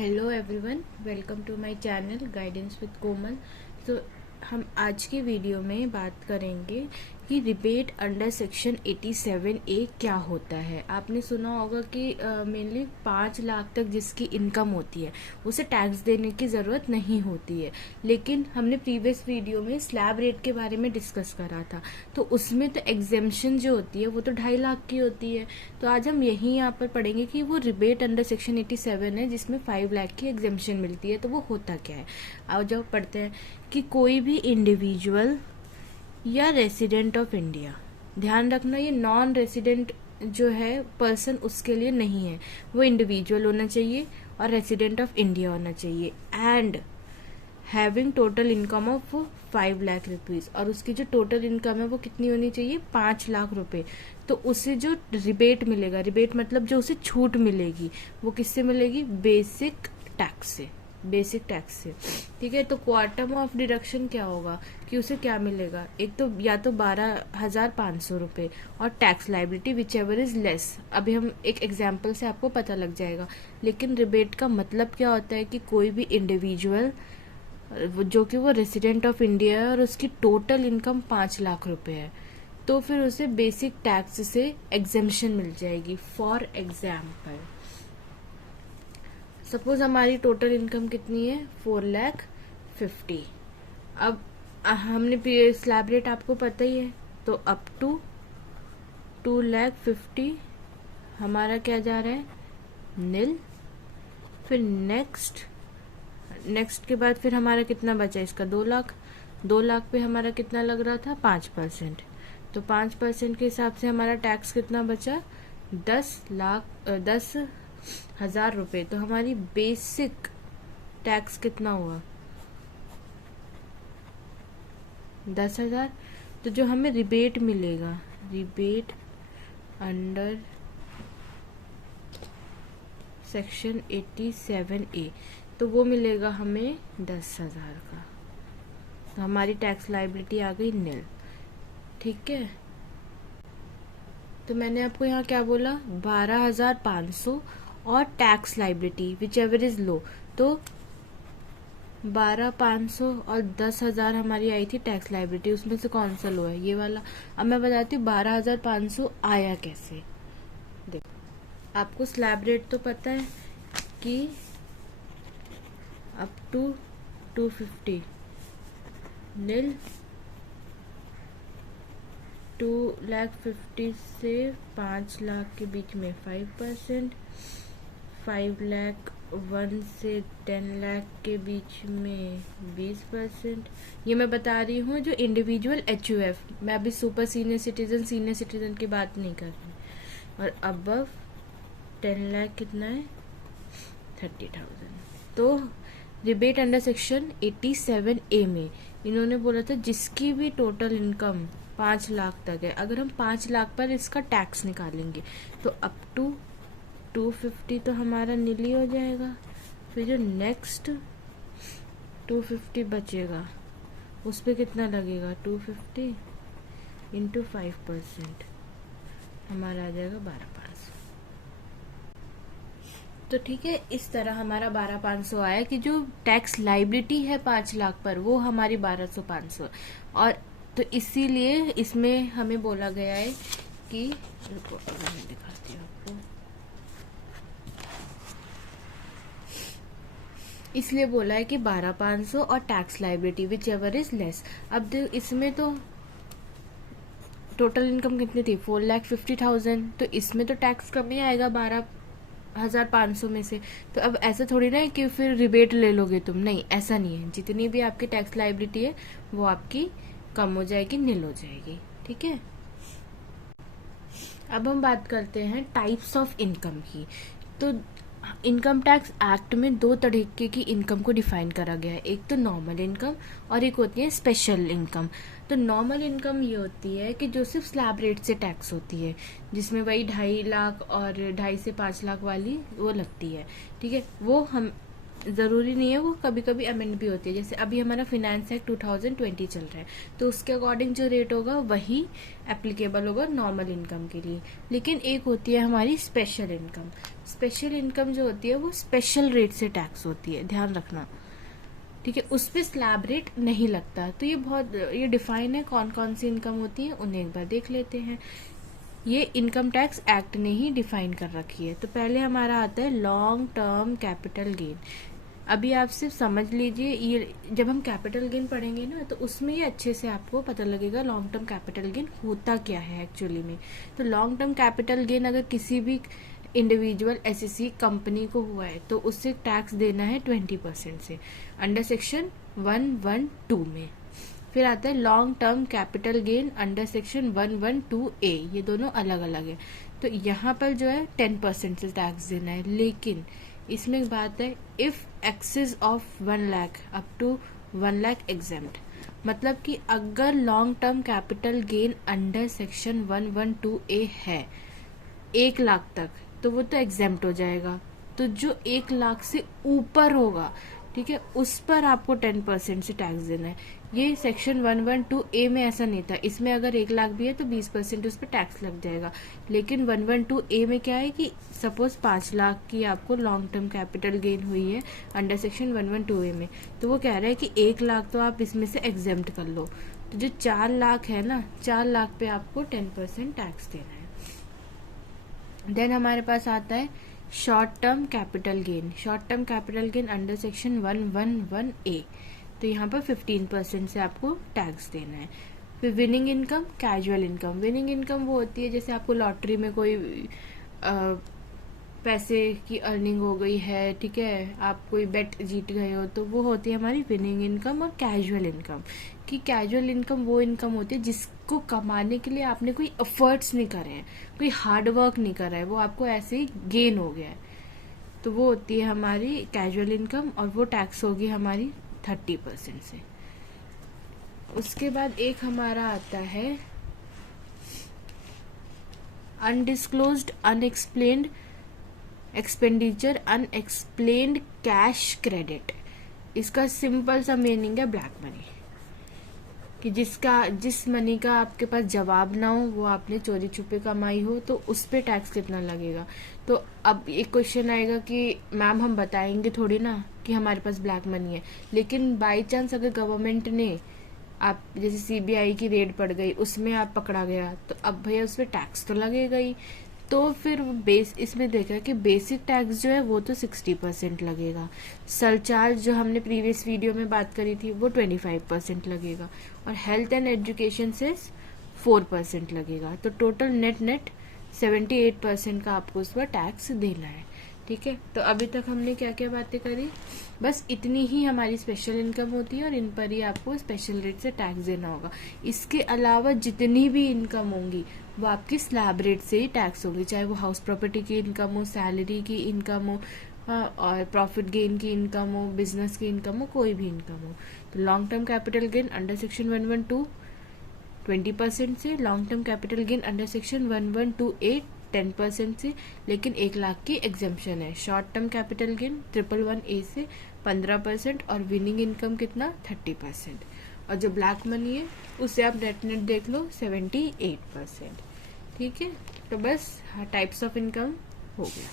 Hello everyone, welcome to my channel guidance with Komal. तो हम आज की वीडियो में बात करेंगे कि रिबेट अंडर सेक्शन 87A क्या होता है। आपने सुना होगा कि मेनली 5 लाख तक जिसकी इनकम होती है उसे टैक्स देने की ज़रूरत नहीं होती है, लेकिन हमने प्रीवियस वीडियो में स्लैब रेट के बारे में डिस्कस करा था, तो उसमें तो एग्जेम्पशन जो होती है वो तो 2.5 लाख की होती है। तो आज हम यही यहाँ पर पढ़ेंगे कि वो रिबेट अंडर सेक्शन 87 है जिसमें 5 लाख की एग्जेम्पशन मिलती है, तो वो होता क्या है। आओ जब पढ़ते हैं कि कोई भी इंडिविजुअल या रेसिडेंट ऑफ इंडिया, ध्यान रखना ये नॉन रेसिडेंट जो है पर्सन उसके लिए नहीं है, वो इंडिविजुअल होना चाहिए और रेसिडेंट ऑफ इंडिया होना चाहिए, and having total income of 5 lakh rupees, और उसकी जो टोटल इनकम है वो कितनी होनी चाहिए, 5 लाख रुपए। तो उसे जो रिबेट मिलेगा, रिबेट मतलब जो उसे छूट मिलेगी, वो किससे मिलेगी, बेसिक टैक्स से, बेसिक टैक्स से। ठीक है, तो क्वांटम ऑफ डिडक्शन क्या होगा कि उसे क्या मिलेगा, एक तो या तो 12,500 रुपये और tax liability which ever is less. अभी हम एक एग्जाम्पल से आपको पता लग जाएगा। लेकिन रिबेट का मतलब क्या होता है कि कोई भी इंडिविजुअल जो कि वो रेसिडेंट ऑफ इंडिया है और उसकी टोटल इनकम 5 लाख रुपए है, तो फिर उसे बेसिक टैक्स से एग्जेम्पशन मिल जाएगी। फॉर एग्जाम्पल सपोज हमारी टोटल इनकम कितनी है, 4,50,000। अब हमने स्लैब रेट आपको पता ही है, तो अप टू 2,50,000 हमारा क्या जा रहा है, नील। फिर नेक्स्ट के बाद फिर हमारा कितना बचा, इसका 2 लाख। 2 लाख पे हमारा कितना लग रहा था, 5%। तो 5% के हिसाब से हमारा टैक्स कितना बचा, 10,000 रुपये। तो हमारी बेसिक टैक्स कितना हुआ, 10,000। तो जो हमें रिबेट मिलेगा, रिबेट अंडर सेक्शन 87A, तो वो मिलेगा हमें 10,000 का। तो हमारी टैक्स लाइबिलिटी आ गई नील। ठीक है, तो मैंने आपको यहाँ क्या बोला, 12,500 और tax liability which ever is low. तो 12,500 और 10,000 हमारी आई थी टैक्स लाइबिलिटी, उसमें से कौन सा लो है, ये वाला। अब मैं बताती हूँ 12,500 आया कैसे। देखो, आपको स्लैब रेट तो पता है कि अप टू 250 नील, 2,50,000 से 5 लाख के बीच में 5%, 5,01,000 से 10 लाख के बीच में 20%। ये मैं बता रही हूँ जो इंडिविजुअल HUF, मैं अभी सुपर सीनियर सिटीजन की बात नहीं कर रही। और अबव 10 लाख कितना है, 30,000। तो रिबेट अंडर सेक्शन 87A में इन्होंने बोला था जिसकी भी टोटल इनकम 5 लाख तक है, अगर हम 5 लाख पर इसका टैक्स निकालेंगे तो अप टू 250 तो हमारा नीली हो जाएगा। फिर जो नेक्स्ट 250 बचेगा उस पर कितना लगेगा, 250 इंटू 5% हमारा आ जाएगा 12,500। तो ठीक है, इस तरह हमारा 12,500 आया कि जो टैक्स लाइबिलिटी है 5 लाख पर वो हमारी 12,500। और तो इसीलिए इसमें हमें बोला गया है कि, रुको मैं दिखाती हूँ आपको, इसलिए बोला है कि 12,500 और tax liability which ever is less. अब इसमें तो टोटल इनकम कितनी थी, 4,50,000, तो इसमें तो टैक्स कम ही आएगा 12,500 में से। तो अब ऐसा थोड़ी ना है कि फिर रिबेट ले लोगे तुम, नहीं, ऐसा नहीं है। जितनी भी आपकी टैक्स लाइबिलिटी है वो आपकी कम हो जाएगी, नील हो जाएगी। ठीक है, अब हम बात करते हैं टाइप्स ऑफ इनकम की। तो इनकम टैक्स एक्ट में 2 तरीके की इनकम को डिफाइन करा गया है, एक तो नॉर्मल इनकम और एक होती है स्पेशल इनकम। तो नॉर्मल इनकम ये होती है कि जो सिर्फ स्लैब रेट से टैक्स होती है, जिसमें वही 2.5 लाख और 2.5 से 5 लाख वाली वो लगती है। ठीक है, वो हम ज़रूरी नहीं है, वो कभी कभी अमेंड भी होती है। जैसे अभी हमारा फिनेंस एक्ट 2020 चल रहा है, तो उसके अकॉर्डिंग जो रेट होगा वही एप्लीकेबल होगा नॉर्मल इनकम के लिए। लेकिन एक होती है हमारी स्पेशल इनकम। स्पेशल इनकम जो होती है वो स्पेशल रेट से टैक्स होती है, ध्यान रखना, ठीक है। उस पर स्लैब रेट नहीं लगता। तो ये डिफाइन है कौन कौन सी इनकम होती है, उन्हें एक बार देख लेते हैं। ये इनकम टैक्स एक्ट ने ही डिफाइन कर रखी है। तो पहले हमारा आता है लॉन्ग टर्म कैपिटल गेन। अभी आप सिर्फ समझ लीजिए, ये जब हम कैपिटल गेन पढ़ेंगे ना, तो उसमें ये अच्छे से आपको पता लगेगा लॉन्ग टर्म कैपिटल गेन होता क्या है एक्चुअली में। तो लॉन्ग टर्म कैपिटल गेन अगर किसी भी इंडिविजुअल एसएससी कंपनी को हुआ है तो उससे टैक्स देना है 20% से, अंडर सेक्शन 112 में। फिर आता है long term capital gain under section 112A, ये दोनों अलग अलग है। तो यहाँ पर जो है 10% से टैक्स देना है। लेकिन इसमें एक बात है, if excess of 1 lakh up to 1 lakh exempt, मतलब कि अगर long term capital gain under section 112A है 1 लाख तक, तो वो तो एग्जेम्प्ट हो जाएगा। तो जो 1 लाख से ऊपर होगा, ठीक है, उस पर आपको 10% से टैक्स देना है। ये सेक्शन 112A में ऐसा नहीं था। इसमें अगर 1 लाख भी है तो 20% उस पर टैक्स लग जाएगा। लेकिन 112A में क्या है कि सपोज 5 लाख की आपको लॉन्ग टर्म कैपिटल गेन हुई है अंडर सेक्शन 112A में, तो वो कह रहा है कि 1 लाख तो आप इसमें से एग्जेम्प्ट कर लो। तो जो 4 लाख है ना, 4 लाख पे आपको 10% टैक्स देना है। देन हमारे पास आता है short term capital gain. Short term capital gain under section 111A, तो यहाँ पर 15% से आपको टैक्स देना है। फिर winning income, casual income. Winning income वो होती है जैसे आपको लॉटरी में कोई पैसे की अर्निंग हो गई है, ठीक है, आप कोई बेट जीत गए हो, तो वो होती है हमारी विनिंग इनकम। और कैजुअल इनकम, कि कैजुअल इनकम वो इनकम होती है जिसको कमाने के लिए आपने कोई एफर्ट्स नहीं करे हैं, कोई हार्ड वर्क नहीं करा है, वो आपको ऐसे ही गेन हो गया है, तो वो होती है हमारी कैजुअल इनकम। और वो टैक्स होगी हमारी 30% से। उसके बाद एक हमारा आता है undisclosed unexplained expenditure unexplained cash credit. इसका सिंपल सा मीनिंग है ब्लैक मनी, कि जिस मनी का आपके पास जवाब ना हो, वो आपने चोरी छुपे कमाई हो, तो उस पे टैक्स कितना लगेगा। तो अब एक क्वेश्चन आएगा कि मैम हम बताएंगे थोड़ी ना कि हमारे पास ब्लैक मनी है, लेकिन बाई चांस अगर गवर्नमेंट ने आप जैसे सीबीआई की रेड पड़ गई, उसमें आप पकड़ा गया, तो अब भैया उस पर टैक्स तो लगेगा ही। तो फिर इसमें देखा कि बेसिक टैक्स जो है वो तो 60% लगेगा। सरचार्ज जो हमने प्रीवियस वीडियो में बात करी थी वो 25% लगेगा। और हेल्थ एंड एजुकेशन से 4% लगेगा। तो टोटल नेट 78% का आपको उस पर टैक्स देना है, ठीक है। तो अभी तक हमने क्या क्या बातें करी, बस इतनी ही हमारी स्पेशल इनकम होती है और इन पर ही आपको स्पेशल रेट से टैक्स देना होगा। इसके अलावा जितनी भी इनकम होंगी वो आपकी स्लैब रेट से ही टैक्स होगी, चाहे वो हाउस प्रॉपर्टी की इनकम हो, सैलरी की इनकम हो, और प्रॉफिट गेन की इनकम हो, बिजनेस की इनकम हो, कोई भी इनकम हो। तो long term capital gain under section 112 20% से, long term capital gain under section 112A 10% से, लेकिन 1 लाख की एग्जेम्पशन है। Short term capital gain 111A से 15% और विनिंग इनकम कितना 30%। और जो ब्लैक मनी है उसे आप नेट देख लो 78%, ठीक है। तो बस टाइप्स ऑफ इनकम हो गया।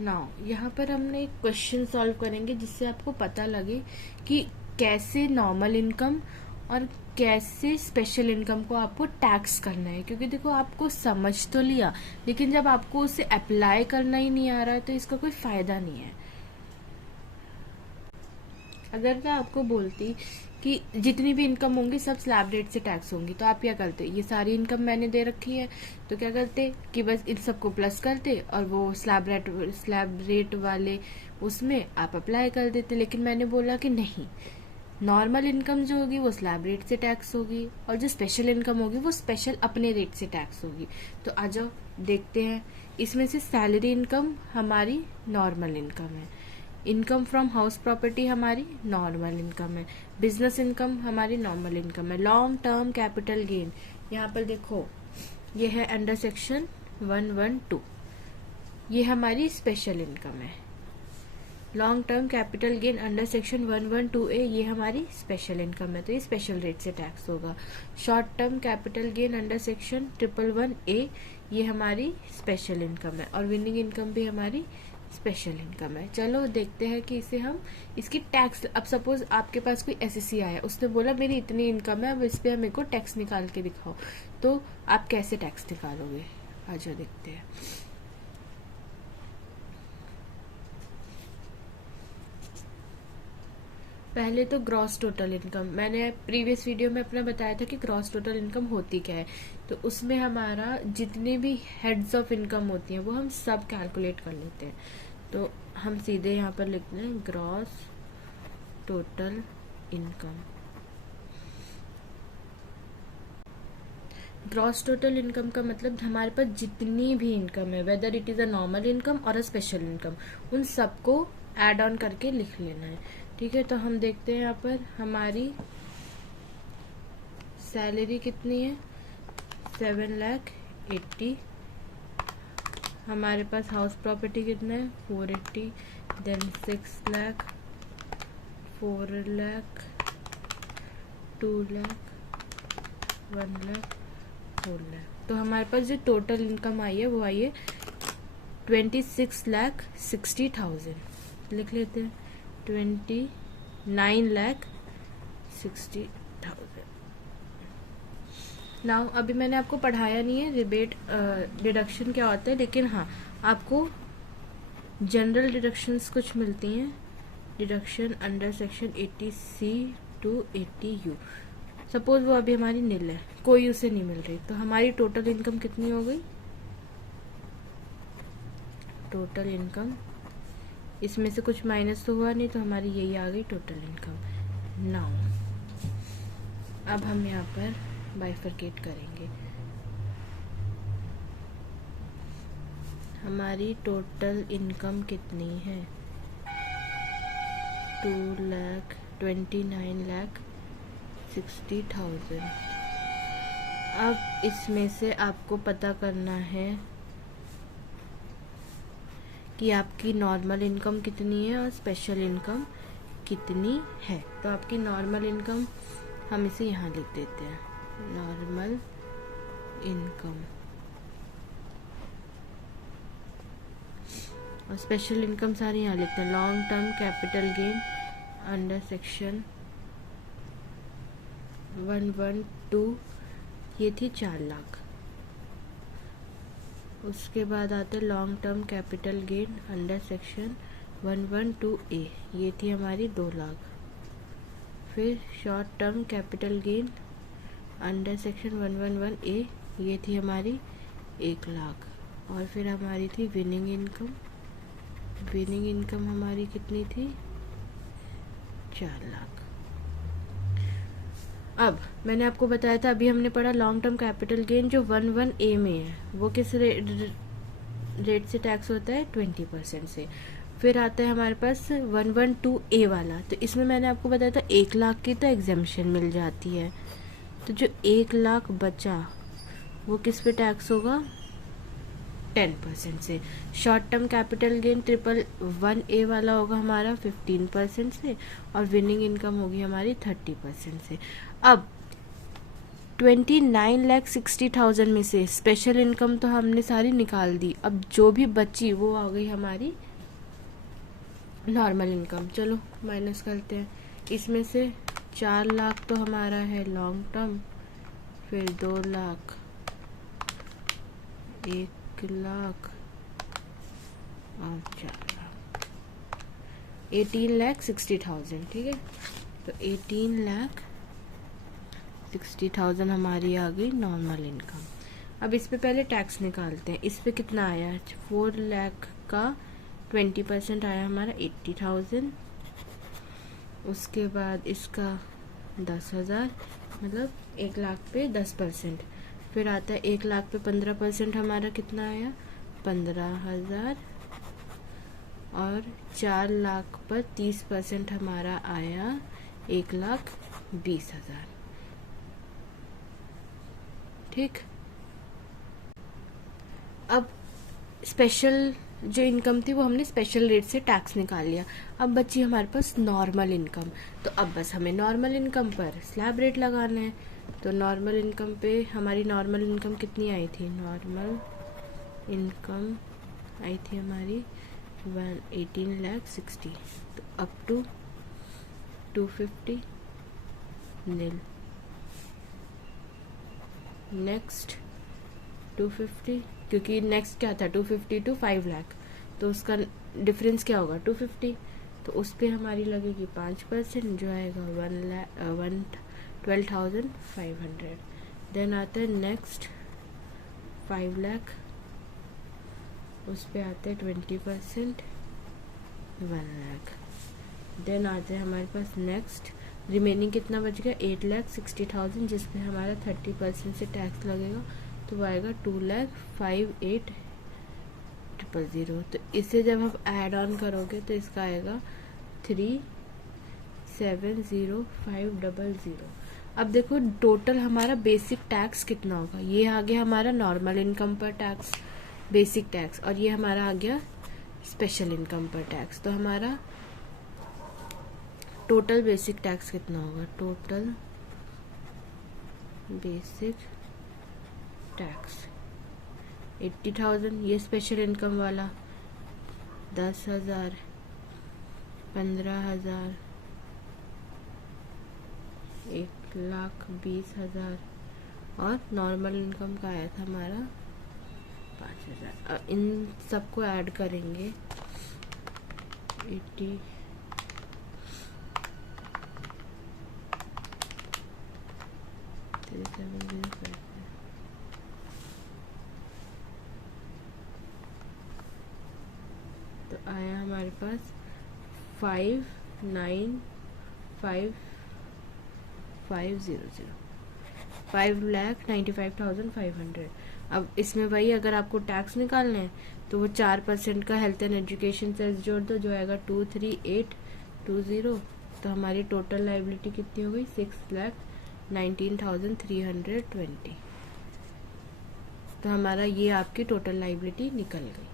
नाउ यहाँ पर हमने एक क्वेश्चन सॉल्व करेंगे जिससे आपको पता लगे कि कैसे नॉर्मल इनकम और कैसे स्पेशल इनकम को आपको टैक्स करना है। क्योंकि देखो आपको समझ तो लिया, लेकिन जब आपको उसे अप्लाई करना ही नहीं आ रहा है तो इसका कोई फायदा नहीं है। अगर मैं आपको बोलती कि जितनी भी इनकम होंगी सब स्लैब रेट से टैक्स होंगी, तो आप क्या करते, ये सारी इनकम मैंने दे रखी है तो क्या करते कि बस इन सबको प्लस करते और वो स्लैब रेट वाले उसमें आप अप्लाई कर देते। लेकिन मैंने बोला कि नहीं, नॉर्मल इनकम जो होगी वो स्लैब रेट से टैक्स होगी और जो स्पेशल इनकम होगी वो स्पेशल अपने रेट से टैक्स होगी। तो आ जाओ देखते हैं। इसमें से सैलरी इनकम हमारी नॉर्मल इनकम है, इनकम फ्रॉम हाउस प्रॉपर्टी हमारी नॉर्मल इनकम है, बिजनेस इनकम हमारी नॉर्मल इनकम है। लॉन्ग टर्म कैपिटल गेन यहाँ पर देखो ये है अंडर सेक्शन 112, ये हमारी स्पेशल इनकम है। Long term capital gain under section 112A ये हमारी स्पेशल इनकम है, तो ये स्पेशल रेट से टैक्स होगा। Short term capital gain under section 111A ये हमारी स्पेशल इनकम है, और विनिंग इनकम भी हमारी स्पेशल इनकम है। चलो देखते हैं कि इसे हम इसकी टैक्स, अब सपोज आपके पास कोई एसएससी आया, उसने बोला मेरी इतनी इनकम है, अब इस पे मेरे को टैक्स निकाल के दिखाओ, तो आप कैसे टैक्स निकालोगे? आज देखते हैं। पहले तो ग्रॉस टोटल इनकम, मैंने प्रीवियस वीडियो में अपना बताया था कि ग्रॉस टोटल इनकम होती क्या है। तो उसमें हमारा जितने भी हेड्स ऑफ इनकम होती हैं वो हम सब कैलकुलेट कर लेते हैं। तो हम सीधे यहाँ पर लिखते हैं gross total income. Gross total income का मतलब हमारे पास जितनी भी इनकम है, whether it is a normal income और अ स्पेशल इनकम, उन सबको एड ऑन करके लिख लेना है। ठीक है, तो हम देखते हैं यहाँ पर हमारी सैलरी कितनी है, 7,80,000। हमारे पास हाउस प्रॉपर्टी कितना है, 480, देन 6 लाख, 4 लाख, 2 लाख, 1 लाख, 4 लाख। तो हमारे पास जो टोटल इनकम आई है वो आई है 26,60,000। लिख लेते हैं 29,60,000। नाउ अभी मैंने आपको पढ़ाया नहीं है रिबेट डिडक्शन क्या होता है, लेकिन हाँ आपको जनरल डिडक्शंस कुछ मिलती हैं। Deduction under section 80C to 80U, suppose वो अभी हमारी नील है, कोई उसे नहीं मिल रही, तो हमारी टोटल इनकम कितनी हो गई? टोटल इनकम, इसमें से कुछ माइनस तो हुआ नहीं, तो हमारी यही आ गई टोटल इनकम। नाउ अब हम यहाँ पर बाइफरकेट करेंगे। हमारी टोटल इनकम कितनी है? 2,29,60,000। अब इसमें से आपको पता करना है कि आपकी नॉर्मल इनकम कितनी है और स्पेशल इनकम कितनी है। तो आपकी नॉर्मल इनकम हम इसे यहाँ लिख देते हैं, नॉर्मल इनकम, और स्पेशल इनकम सारी यहाँ लिखते हैं। Long term capital gain under section 112 ये थी 4 लाख। उसके बाद आते long term capital gain under section 112A ये थी हमारी 2 लाख। फिर short term capital gain under section 111A ये थी हमारी 1 लाख। और फिर हमारी थी विनिंग इनकम, विनिंग इनकम हमारी कितनी थी? 4 लाख। अब मैंने आपको बताया था, अभी हमने पढ़ा लॉन्ग टर्म कैपिटल गेन जो 11A में है वो किस रेट से टैक्स होता है? 20% से। फिर आता है हमारे पास 112A वाला, तो इसमें मैंने आपको बताया था 1 लाख की तो एग्जेम्पशन मिल जाती है, तो जो 1 लाख बचा वो किस पे टैक्स होगा? 10% से। Short term capital gain 111A वाला होगा हमारा 15% से, और विनिंग इनकम होगी हमारी 30% से। अब 29,60,000 में से स्पेशल इनकम तो हमने सारी निकाल दी, अब जो भी बची वो आ गई हमारी नॉर्मल इनकम। चलो माइनस करते हैं, इसमें से 4 लाख तो हमारा है लॉन्ग टर्म, फिर 2 लाख, 1 लाख और 4 लाख, 18,60,000। ठीक है, तो 18,60,000 हमारी आ गई नॉर्मल इनकम। अब इस पे पहले टैक्स निकालते हैं। इस पे कितना आया? 4 लाख का 20% आया हमारा 80,000। उसके बाद इसका 10,000, मतलब 1 लाख पे 10%। फिर आता है 1 लाख पे 15% हमारा कितना आया? 15,000। और 4 लाख पर 30% हमारा आया 1,20,000। ठीक, अब स्पेशल जो इनकम थी वो हमने स्पेशल रेट से टैक्स निकाल लिया। अब बची हमारे पास नॉर्मल इनकम, तो अब बस हमें नॉर्मल इनकम पर स्लैब रेट लगाना है। तो नॉर्मल इनकम पे हमारी नॉर्मल इनकम कितनी आई थी? नॉर्मल इनकम आई थी हमारी 18,60,000, तो अप टू 250 नील। नेक्स्ट 250, क्योंकि नेक्स्ट क्या था 250 टू 5 लाख, तो उसका डिफरेंस क्या होगा 250, तो उस पर हमारी लगेगी 5%, जो आएगा 12,500। देन आता है नेक्स्ट 5 लाख, उस पर आता है 20%, 1 लाख। देन आते हैं हमारे पास नेक्स्ट रिमेनिंग कितना बच गया 8,60,000, जिसमें हमारा 30% से टैक्स लगेगा, तो वो आएगा 2,05,800। तो इसे जब आप ऐड ऑन करोगे तो इसका आएगा 3,70,500। अब देखो टोटल हमारा बेसिक टैक्स कितना होगा। ये आ गया हमारा नॉर्मल इनकम पर टैक्स, बेसिक टैक्स, और ये हमारा आ गया स्पेशल इनकम पर टैक्स। तो हमारा टोटल बेसिक टैक्स कितना होगा? टोटल बेसिक टैक्स 80,000, ये स्पेशल इनकम वाला 10,000, 15,000, 1,20,000, और नॉर्मल इनकम का आया था हमारा 5,000। इन सबको ऐड करेंगे 80, तो आया हमारे पास 5,95,500, 5,95,500। अब इसमें वही अगर आपको टैक्स निकालना है तो वो 4% का हेल्थ एंड एजुकेशन सेस जोड़ दो, जो आएगा 23820। तो हमारी टोटल लाइबिलिटी कितनी हो गई? 6,19,320। तो हमारा ये आपकी टोटल लाइबिलिटी निकल गई।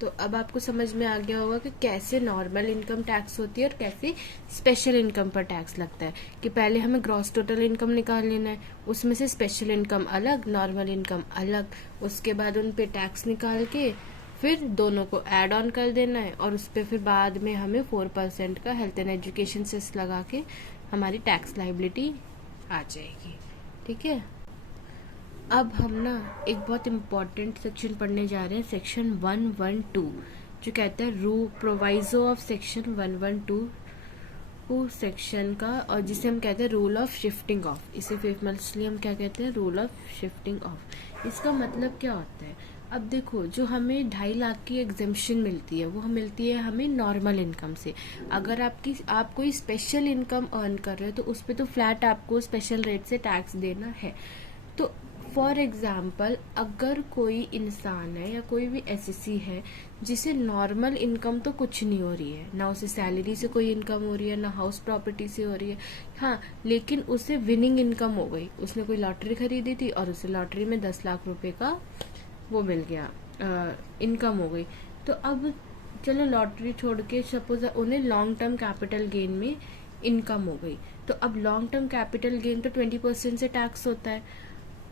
तो अब आपको समझ में आ गया होगा कि कैसे नॉर्मल इनकम टैक्स होती है और कैसे स्पेशल इनकम पर टैक्स लगता है। कि पहले हमें ग्रॉस टोटल इनकम निकाल लेना है, उसमें से स्पेशल इनकम अलग, नॉर्मल इनकम अलग, उसके बाद उन पे टैक्स निकाल के फिर दोनों को ऐड ऑन कर देना है, और उस पर फिर बाद में हमें 4% का हेल्थ एंड एजुकेशन सेस लगा के हमारी टैक्स लाइबिलिटी आ जाएगी। ठीक है, अब हम ना एक बहुत इम्पॉर्टेंट सेक्शन पढ़ने जा रहे हैं, सेक्शन 112, जो कहता है रू प्रोवाइजो ऑफ सेक्शन 112 सेक्शन का, और जिसे हम कहते हैं रूल ऑफ शिफ्टिंग ऑफ। इसे फेमसली हम क्या कहते हैं? Rule of shifting of. इसका मतलब क्या होता है? अब देखो, जो हमें 2.5 लाख की एग्जेम्पशन मिलती है वो मिलती है हमें नॉर्मल इनकम से। अगर आप कोई स्पेशल इनकम अर्न कर रहे हो तो उस पर तो फ्लैट आपको स्पेशल रेट से टैक्स देना है। तो फॉर एग्जाम्पल, अगर कोई इंसान है या कोई भी एसएससी है जिसे नॉर्मल इनकम तो कुछ नहीं हो रही है, ना उसे सैलरी से कोई इनकम हो रही है, ना हाउस प्रॉपर्टी से हो रही है, हाँ, लेकिन उसे विनिंग इनकम हो गई, उसने कोई लॉटरी खरीदी थी और उसे लॉटरी में 10 लाख रुपए का वो मिल गया, इनकम हो गई। तो अब चलो लॉटरी छोड़ के सपोज उन्हें लॉन्ग टर्म कैपिटल गेन में इनकम हो गई, तो अब लॉन्ग टर्म कैपिटल गेन तो 20% से टैक्स होता है,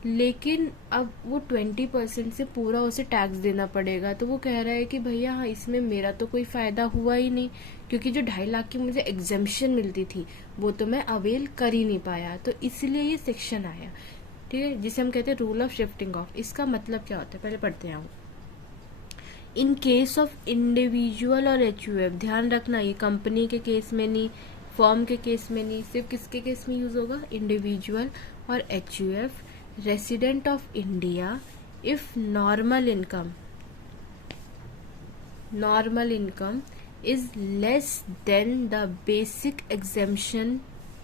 लेकिन अब वो 20% से पूरा उसे टैक्स देना पड़ेगा। तो वो कह रहा है कि भैया हाँ, इसमें मेरा तो कोई फायदा हुआ ही नहीं, क्योंकि जो 2.5 लाख की मुझे एग्जेम्पशन मिलती थी वो तो मैं अवेल कर ही नहीं पाया, तो इसलिए ये सेक्शन आया। ठीक है, जिसे हम कहते हैं रूल ऑफ शिफ्टिंग ऑफ। इसका मतलब क्या होता है पहले पढ़ते हैं। इन केस ऑफ इंडिविजुअल और एचयूएफ, ध्यान रखना ये कंपनी के केस में नहीं, फर्म के केस में नहीं, सिर्फ किसके केस में यूज होगा? इंडिविजुअल और HUF, resident of India, if normal income is less than the basic exemption,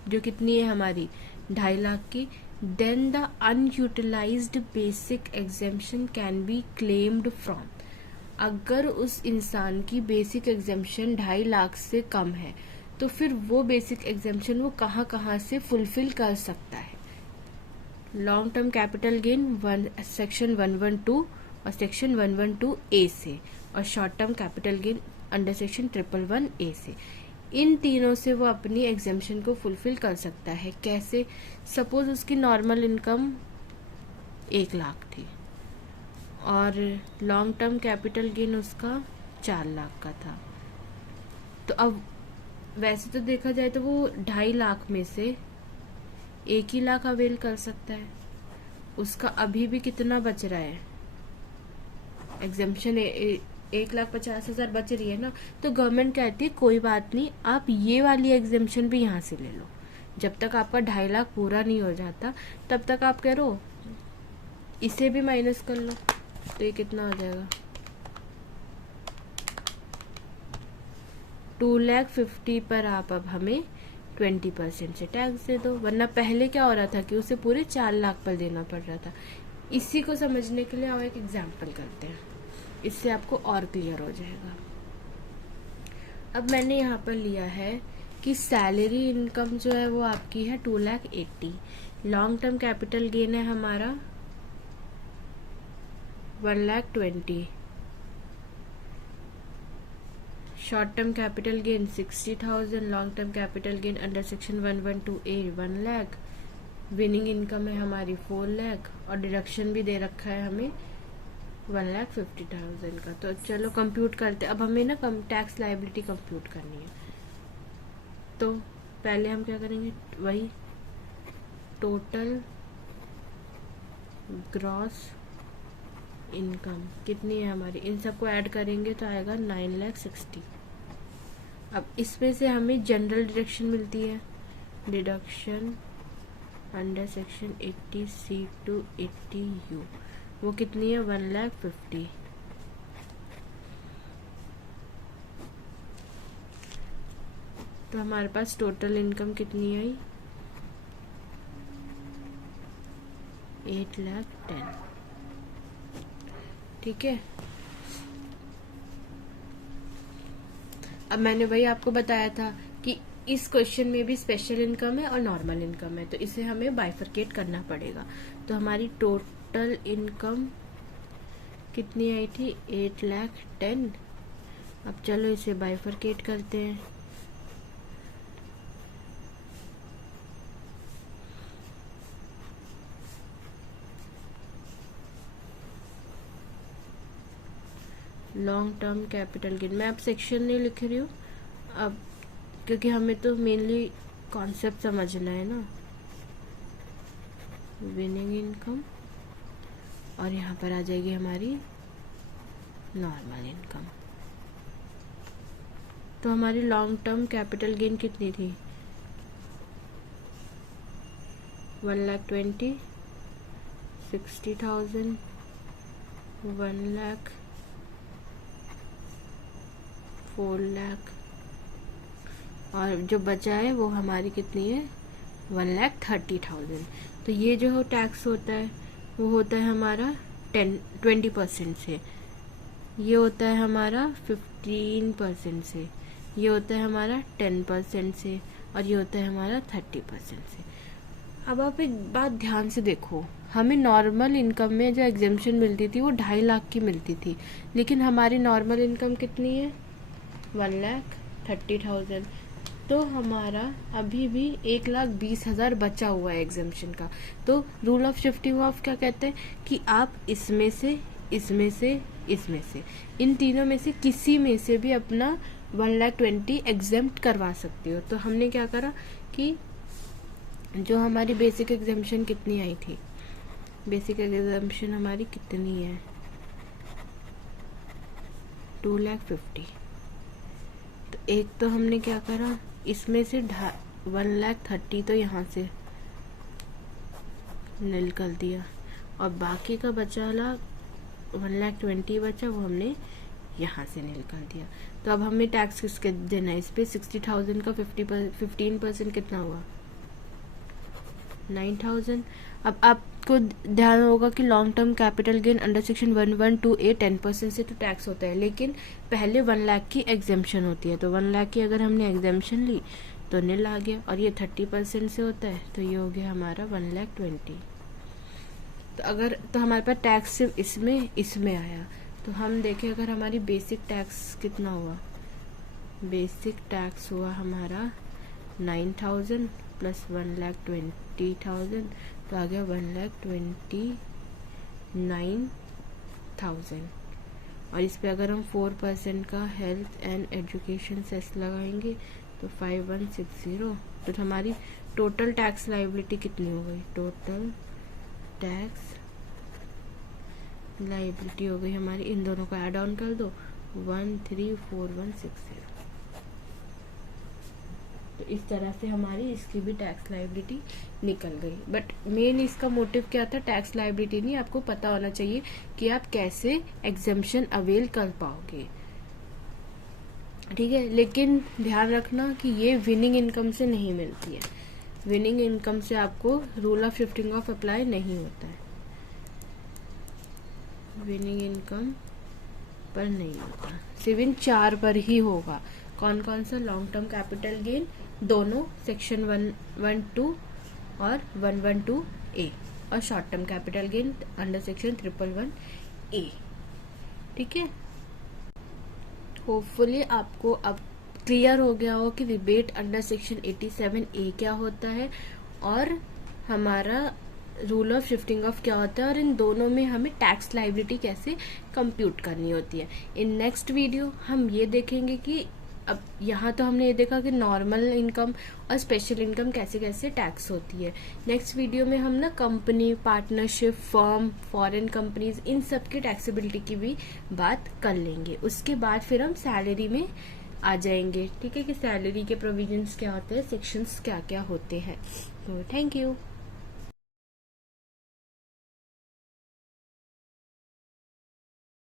जो कितनी है हमारी 2.5 लाख की, then the unutilised basic exemption can be claimed from. अगर उस इंसान की बेसिक एग्जेम्पशन 2.5 लाख से कम है तो फिर वो बेसिक एग्जेम्पशन वो कहाँ से फुलफिल कर सकता है? Long term capital gain section 112 और सेक्शन 112A से, और short term capital gain under section 111A से। इन तीनों से वो अपनी एग्जेम्पशन को फुलफिल कर सकता है। कैसे? सपोज उसकी नॉर्मल इनकम 1 लाख थी और लॉन्ग टर्म कैपिटल गेन उसका 4 लाख का था। तो अब वैसे तो देखा जाए तो वो 2.5 लाख में से 1 ही लाख अवेल कर सकता है। उसका अभी भी कितना बच रहा है? एग्जेम्पशन 1,50,000 बच रही है ना। तो गवर्नमेंट कहती है कोई बात नहीं, आप ये वाली एग्जेम्पशन भी यहाँ से ले लो। जब तक आपका 2.5 लाख पूरा नहीं हो जाता तब तक आप कह रहो इसे भी माइनस कर लो। तो ये कितना हो जाएगा? 2,50,000 पर आप अब हमें 20% से टैक्स दे दो। वरना पहले क्या हो रहा था कि उसे पूरे 4 लाख पर देना पड़ रहा था। इसी को समझने के लिए हम एक एग्जाम्पल करते हैं, इससे आपको और क्लियर हो जाएगा। अब मैंने यहाँ पर लिया है कि सैलरी इनकम जो है वो आपकी है 2,80,000। लॉन्ग टर्म कैपिटल गेन है हमारा 1,20,000। Short term capital gain 60,000। Long term capital gain under section 112A 1 lakh. Winning income है हमारी 4 लाख और डिडक्शन भी दे रखा है हमें 1,50,000 का। तो चलो कंप्यूट करते। अब हमें ना टैक्स लायबिलिटी कंप्यूट करनी है। तो पहले हम क्या करेंगे, वही टोटल ग्रॉस इनकम कितनी है हमारी, इन सबको ऐड करेंगे तो आएगा 9,60,000। अब इसमें से हमें जनरल डिडक्शन मिलती है, deduction under section 80C to 80U, वो कितनी है 1,50,000। तो हमारे पास टोटल इनकम कितनी आई 8,10,000। ठीक है। अब मैंने वही आपको बताया था कि इस क्वेश्चन में भी स्पेशल इनकम है और नॉर्मल इनकम है, तो इसे हमें बाइफरकेट करना पड़ेगा। तो हमारी टोटल इनकम कितनी आई थी 8,10,000। अब चलो इसे बाइफरकेट करते हैं। लॉन्ग टर्म कैपिटल गेन, मैं अब सेक्शन नहीं लिख रही हूँ अब, क्योंकि हमें तो मेनली कॉन्सेप्ट समझना है ना। विनिंग इनकम और यहाँ पर आ जाएगी हमारी नॉर्मल इनकम। तो हमारी लॉन्ग टर्म कैपिटल गेन कितनी थी 1,20,000, 60,000, 1 लाख, 4 लाख, और जो बचा है वो हमारी कितनी है 1,30,000। तो ये जो टैक्स होता है वो होता है हमारा 20% से, ये होता है हमारा 15% से, ये होता है हमारा 10% से, और ये होता है हमारा 30% से। अब आप एक बात ध्यान से देखो, हमें नॉर्मल इनकम में जो एग्जेम्पशन मिलती थी वो 2.5 लाख की मिलती थी, लेकिन हमारी नॉर्मल इनकम कितनी है 1,30,000। तो हमारा अभी भी 1,20,000 बचा हुआ है एग्जेम्पशन का। तो रूल ऑफ शिफ्टिंग ऑफ क्या कहते हैं कि आप इसमें से, इसमें से, इसमें से, इन तीनों में से किसी में से भी अपना 1,20,000 एग्जेम्प्ट करवा सकते हो। तो हमने क्या करा कि जो हमारी बेसिक एग्जेम्पशन कितनी आई थी, बेसिक एग्जेम्पशन हमारी कितनी है 2,50,000। तो एक तो हमने क्या करा, इसमें से 1,30,000 तो यहाँ से निकल दिया, और बाकी का बचा 1,20,000 बचा, वो हमने यहाँ से निकल दिया। तो अब हमें टैक्स किसके देना है इस पे, 60,000 का 15% कितना हुआ 9,000। अब आपको ध्यान होगा कि long term capital gain under section 112A 10% से तो टैक्स होता है, लेकिन पहले 1 लाख की एग्जेम्पशन होती है। तो 1 लाख की अगर हमने एग्जेम्पशन ली तो निल आ गया, और ये 30% से होता है, तो ये हो गया हमारा 1,20,000। तो हमारे पास टैक्स सिर्फ इसमें आया। तो हम देखें अगर हमारी बेसिक टैक्स कितना हुआ, बेसिक टैक्स हुआ हमारा 9,000 प्लस 1,20,000, तो आ गया 1,29,000। और इस पे अगर हम 4% का हेल्थ एंड एजुकेशन सेस लगाएंगे तो 5,160। तो हमारी टोटल टैक्स लायबिलिटी कितनी हो गई, टोटल टैक्स लायबिलिटी हो गई हमारी, इन दोनों को ऐड ऑन कर दो 134160। तो इस तरह से हमारी इसकी भी टैक्स लायबिलिटी निकल गई। बट मेन इसका मोटिव क्या था, टैक्स लायबिलिटी नहीं, आपको पता होना चाहिए कि आप कैसे एग्जम्पशन अवेल कर पाओगे, ठीक है। लेकिन ध्यान रखना कि ये विनिंग इनकम से नहीं मिलती है, विनिंग इनकम से आपको rule of shifting of apply नहीं होता है, विनिंग इनकम पर नहीं होता, सिर्फ इन 4 पर ही होगा। कौन कौन सा, लॉन्ग टर्म कैपिटल गेन दोनों सेक्शन 112 और 112A, और short term capital gain under section 111A, ठीक है। होपफुली आपको अब क्लियर हो गया हो कि रिबेट अंडर सेक्शन 87A क्या होता है और हमारा रूल ऑफ शिफ्टिंग ऑफ क्या होता है, और इन दोनों में हमें टैक्स लायबिलिटी कैसे कंप्यूट करनी होती है। इन नेक्स्ट वीडियो हम ये देखेंगे कि अब यहाँ तो हमने ये देखा कि नॉर्मल इनकम और स्पेशल इनकम कैसे कैसे टैक्स होती है। नेक्स्ट वीडियो में हम ना company, partnership, firm, foreign companies, इन सब की टैक्सेबिलिटी की भी बात कर लेंगे। उसके बाद फिर हम सैलरी में आ जाएंगे, ठीक है, कि सैलरी के प्रोविजंस क्या होते हैं, सेक्शंस क्या क्या होते हैं। तो थैंक यू।